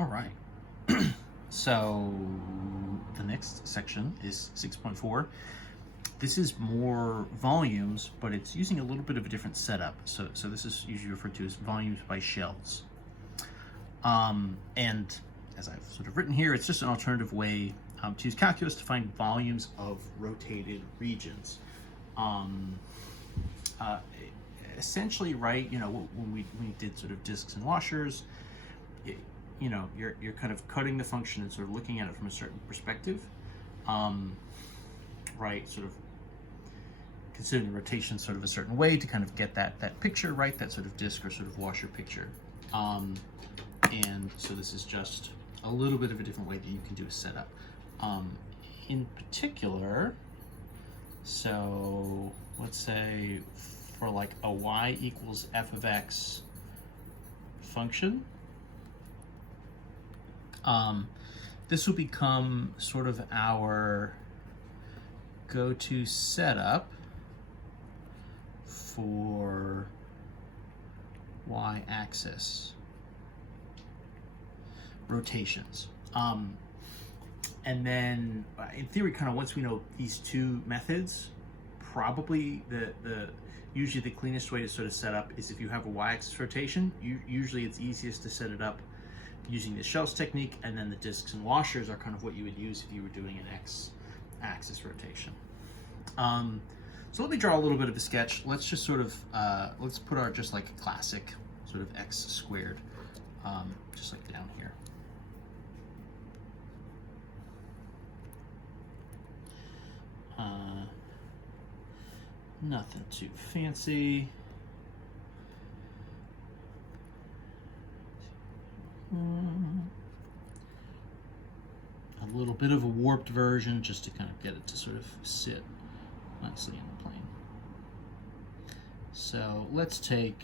All right. So the next section is 6.4. This is more volumes, but it's using a little bit of a different setup. So this is usually referred to as volumes by shells. And as I've sort of written here, it's just an alternative way to use calculus to find volumes of rotated regions. Um, uh, Essentially, right, when we did sort of disks and washers, it, you're kind of cutting the function and sort of looking at it from a certain perspective, um, right? Sort of considering the rotation sort of a certain way to kind of get that picture, right? That sort of disk or sort of washer picture. And so this is just a little bit of a different way that you can do a setup. In particular, so let's say for like a y equals f of x function, this will become sort of our go-to setup for y-axis rotations. And then in theory, kind of once we know these two methods, probably usually the cleanest way to sort of set up is if you have a y-axis rotation, usually it's easiest to set it up using the shells technique, and then the disks and washers are kind of what you would use if you were doing an x-axis rotation. So let me draw a little bit of a sketch. Let's just sort of, let's put our just like classic sort of x squared, just like down here. Nothing too fancy. A little bit of a warped version just to kind of get it to sort of sit nicely in the plane. So let's take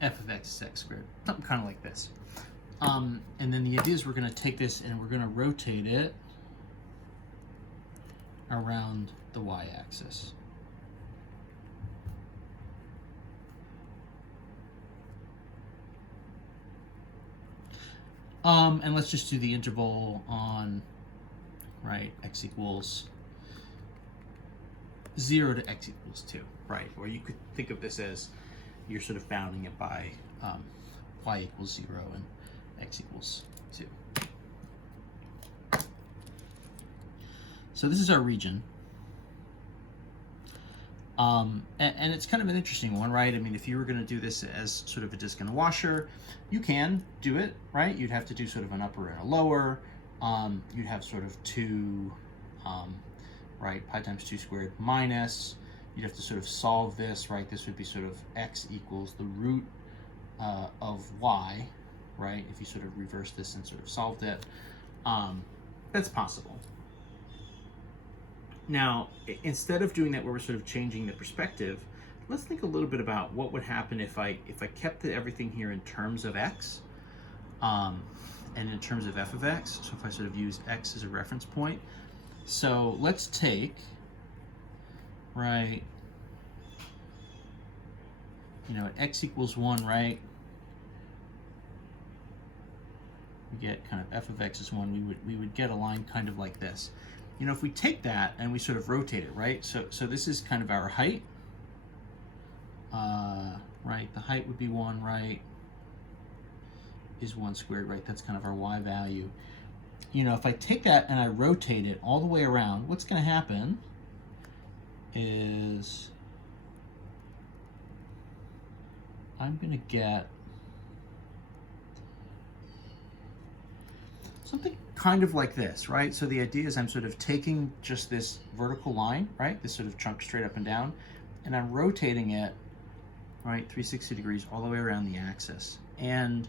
f of x is x squared, something kind of like this. And then the idea is we're going to take this and we're going to rotate it around the y-axis. And let's just do the interval on, right, x equals 0 to x equals 2, right? Or you could think of this as you're sort of bounding it by y equals 0 and x equals 2. So this is our region. And it's kind of an interesting one, right? I mean, if you were going to do this as sort of a disk and a washer, you can do it, right? You'd have to do sort of an upper and a lower. You'd have sort of 2, right, pi times 2 squared minus. You'd have to sort of solve this, right? This would be sort of x equals the root of y, right? If you sort of reverse this and sort of solved it, that's possible. Now, instead of doing that where we're sort of changing the perspective, let's think a little bit about what would happen if I kept everything here in terms of x, and in terms of f of x. So if I sort of use x as a reference point. So let's take, right, at x equals 1, right, we get kind of f of x is 1, we would get a line kind of like this. If we take that and we sort of rotate it, right? So this is kind of our height, right? The height would be 1, right? Is 1 squared, right? That's kind of our y value. If I take that and I rotate it all the way around, what's going to happen is I'm going to get something kind of like this, right? So the idea is I'm sort of taking just this vertical line, right? This sort of chunk straight up and down, and I'm rotating it, right, 360 degrees all the way around the axis. And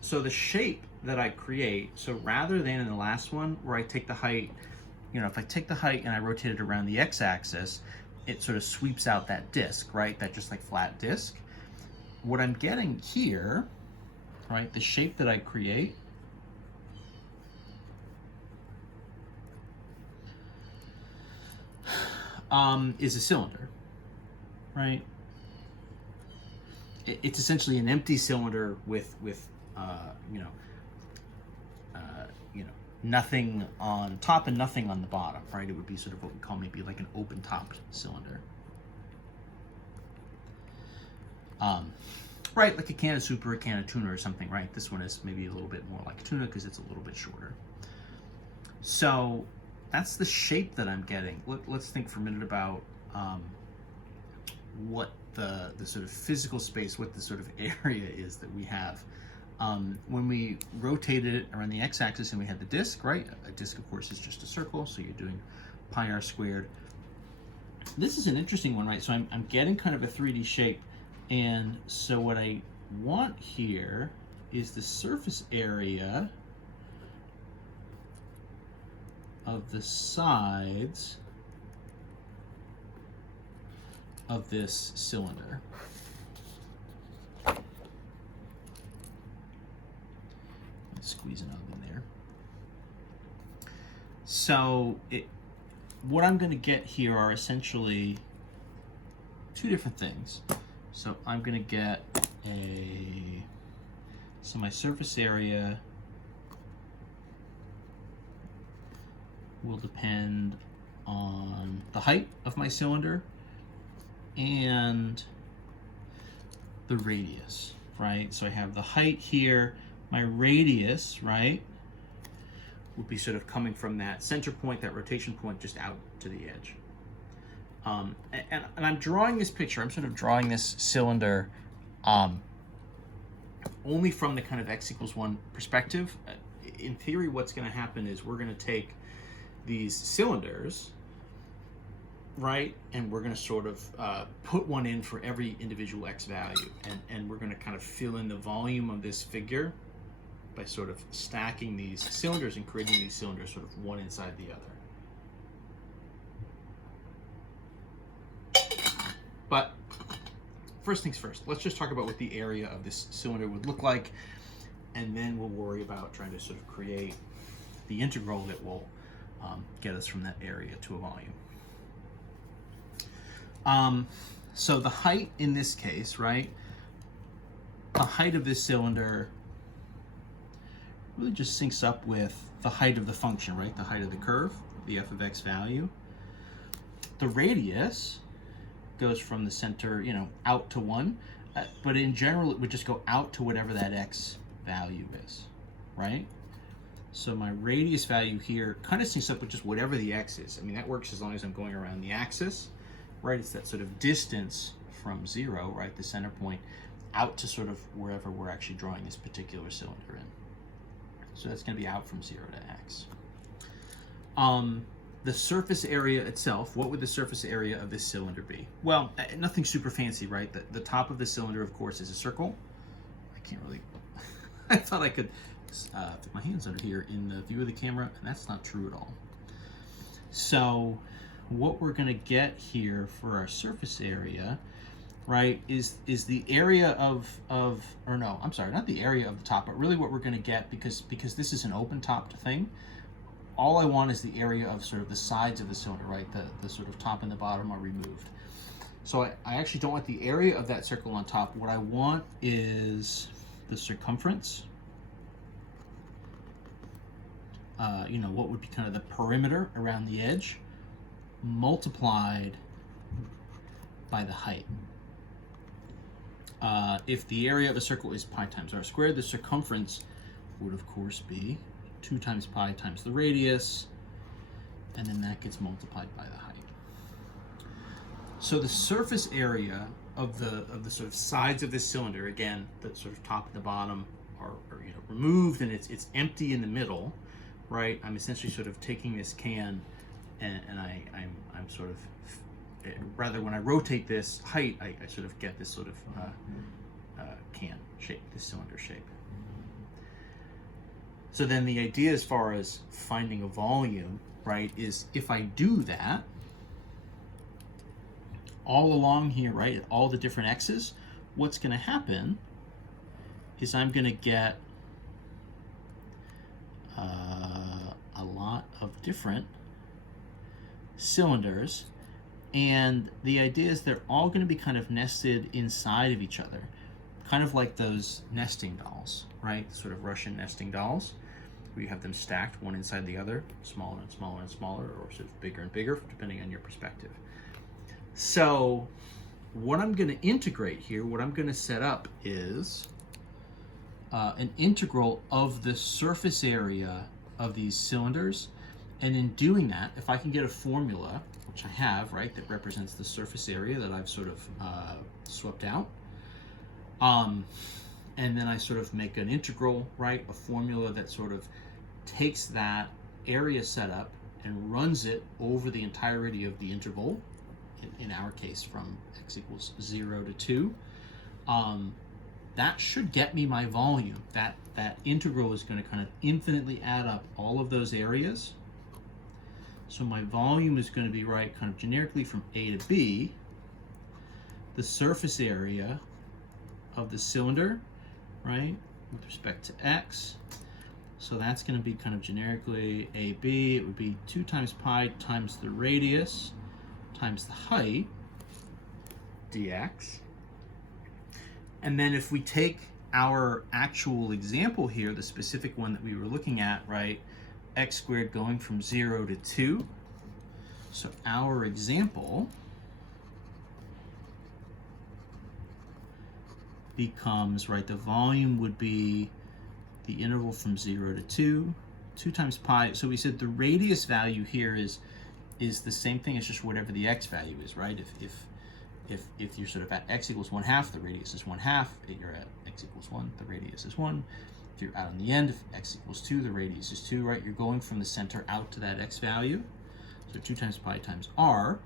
so the shape that I create, so rather than in the last one where I take the height, if I take the height and I rotate it around the x-axis, it sort of sweeps out that disk, right? That just like flat disk. What I'm getting here, right, the shape that I create, is a cylinder, right? it's essentially an empty cylinder with you know, you know, nothing on top and nothing on the bottom, right? It would be sort of what we call maybe like an open-topped cylinder. Right, like a can of soup or a can of tuna or something, right? This one is maybe a little bit more like tuna because it's a little bit shorter. So that's the shape that I'm getting. Let's think for a minute about what the sort of physical space, what the sort of area is that we have. When we rotated it around the x-axis and we had the disk, right? A disk, of course, is just a circle, so you're doing pi r squared. This is an interesting one, right? So I'm getting kind of a 3D shape. And so what I want here is the surface area of the sides of this cylinder. Let's squeeze an in there. So what I'm going to get here are essentially two different things. So I'm going to get so my surface area will depend on the height of my cylinder and the radius, right? So I have the height here, my radius, right, would be sort of coming from that center point, that rotation point, just out to the edge. And I'm drawing this picture, I'm sort of drawing this cylinder only from the kind of x equals 1 perspective. In theory, what's going to happen is we're going to take these cylinders, right, and we're going to sort of put one in for every individual x value, and we're going to kind of fill in the volume of this figure by sort of stacking these cylinders and creating these cylinders sort of one inside the other. But first things first, let's just talk about what the area of this cylinder would look like, and then we'll worry about trying to sort of create the integral that will get us from that area to a volume. So the height in this case, right, the height of this cylinder really just syncs up with the height of the function, right, the height of the curve, the f of x value. The radius goes from the center, you know, out to 1, but in general it would just go out to whatever that x value is, right? So my radius value here kind of syncs up with just whatever the x is. I mean, that works as long as I'm going around the axis, right? It's that sort of distance from 0, right, the center point, out to sort of wherever we're actually drawing this particular cylinder in. So that's going to be out from 0 to x. The surface area itself, what would the surface area of this cylinder be? Well, nothing super fancy, right? The top of the cylinder, of course, is a circle. I can't really, I thought I could fit my hands under here in the view of the camera, and that's not true at all. So what we're going to get here for our surface area, right, is the area or no, I'm sorry, not the area of the top, but really what we're going to get, because this is an open-topped thing, all I want is the area of sort of the sides of the cylinder, right? The sort of top and the bottom are removed. So I actually don't want the area of that circle on top. What I want is the circumference, you know, what would be kind of the perimeter around the edge, multiplied by the height. If the area of a circle is pi times r squared, the circumference would of course be 2 times pi times the radius, and then that gets multiplied by the height. So the surface area of the sort of sides of this cylinder, again, the sort of top and the bottom are you know, removed, and it's empty in the middle, right? I'm essentially sort of taking this can, and I'm sort of, rather when I rotate this height, I sort of get this sort of can shape, this cylinder shape. So then the idea as far as finding a volume, right, is if I do that all along here, right, at all the different x's, what's going to happen is I'm going to get a lot of different cylinders, and the idea is they're all going to be kind of nested inside of each other. kind of like those nesting dolls, right? Sort of Russian nesting dolls, where you have them stacked one inside the other, smaller and smaller and smaller, or sort of bigger and bigger, depending on your perspective. So what I'm going to integrate here, what I'm going to set up is an integral of the surface area of these cylinders. And in doing that, if I can get a formula, which I have, right, that represents the surface area that I've sort of swept out, and then I sort of make an integral, right, a formula that sort of takes that area setup and runs it over the entirety of the interval, in our case from x equals 0 to 2, that should get me my volume. That integral is going to kind of infinitely add up all of those areas. So my volume is going to be, right, kind of generically from A to B, the surface area of the cylinder, right, with respect to x. So that's going to be kind of generically AB. It would be 2 times pi times the radius times the height, dx. And then if we take our actual example here, the specific one that we were looking at, right, x squared going from 0 to 2. So our example becomes, right, the volume would be the interval from 0 to 2, 2 times pi. So we said the radius value here is the same thing as just whatever the x value is, right? If you're sort of at x equals 1/2, the radius is 1/2. If you're at x equals 1, the radius is 1. If you're out on the end, if x equals 2, the radius is 2, right? You're going from the center out to that x value. So 2 times pi times r,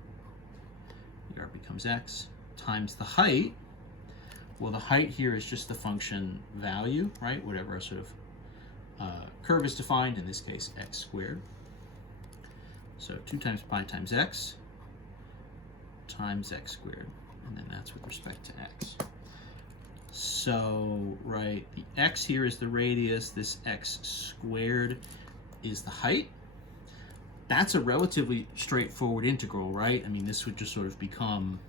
the r becomes x, times the height. Well, the height here is just the function value, right? Whatever our sort of curve is defined, in this case, x squared. So 2 times pi times x times x squared, and then that's with respect to x. So, right, the x here is the radius, this x squared is the height. That's a relatively straightforward integral, right? I mean, this would just sort of become,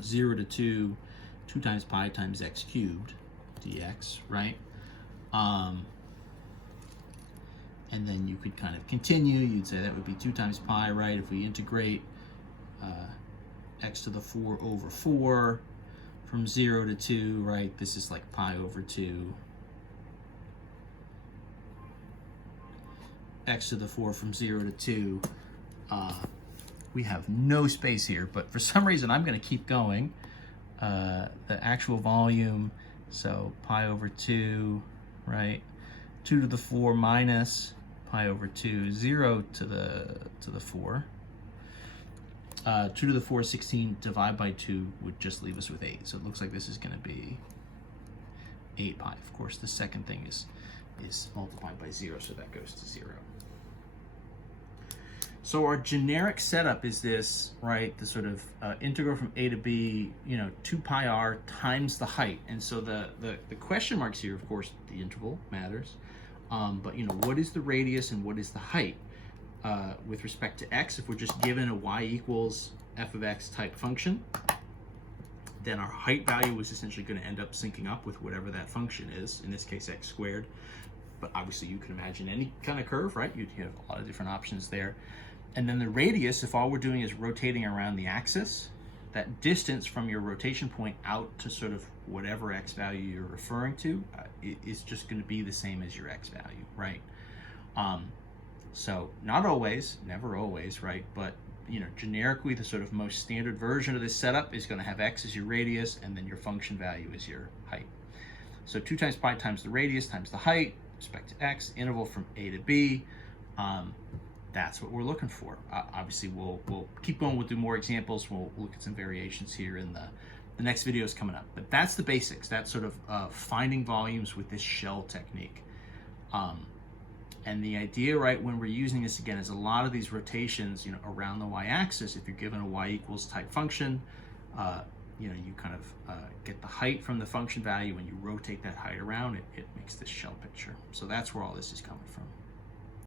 0 to 2, 2 times pi times x cubed dx, right? And then you could kind of continue. You'd say that would be 2 times pi, right? If we integrate x to the 4 over 4 from 0 to 2, right? This is like pi over 2. X to the 4 from 0 to 2. We have no space here, but for some reason I'm going to keep going. The actual volume, so pi over 2, right? 2 to the 4 minus pi over 2, 0 to the 4. 2 to the 4 is 16, divide by 2 would just leave us with 8. So it looks like this is going to be 8 pi. Of course, the second thing is multiplied by 0, so that goes to 0. So our generic setup is this, right? The sort of integral from a to b, 2 pi r times the height. And so the question marks here, of course, the interval matters. But what is the radius and what is the height? With respect to x, if we're just given a y equals f of x type function, then our height value is essentially going to end up syncing up with whatever that function is, in this case x squared. But obviously you can imagine any kind of curve, right? You'd have a lot of different options there. And then the radius, if all we're doing is rotating around the axis, that distance from your rotation point out to sort of whatever x value you're referring to is just going to be the same as your x value, right? So not always, never always, right? But generically, the sort of most standard version of this setup is going to have x as your radius, and then your function value is your height. So 2 times pi times the radius times the height, with respect to x, interval from a to b. That's what we're looking for. Obviously, we'll keep going. We'll do more examples. We'll look at some variations here in the next videos coming up. But that's the basics. That's sort of finding volumes with this shell technique. And the idea, right, when we're using this again, is a lot of these rotations, around the y-axis. If you're given a y equals type function, you kind of get the height from the function value. When you rotate that height around, it makes this shell picture. So that's where all this is coming from.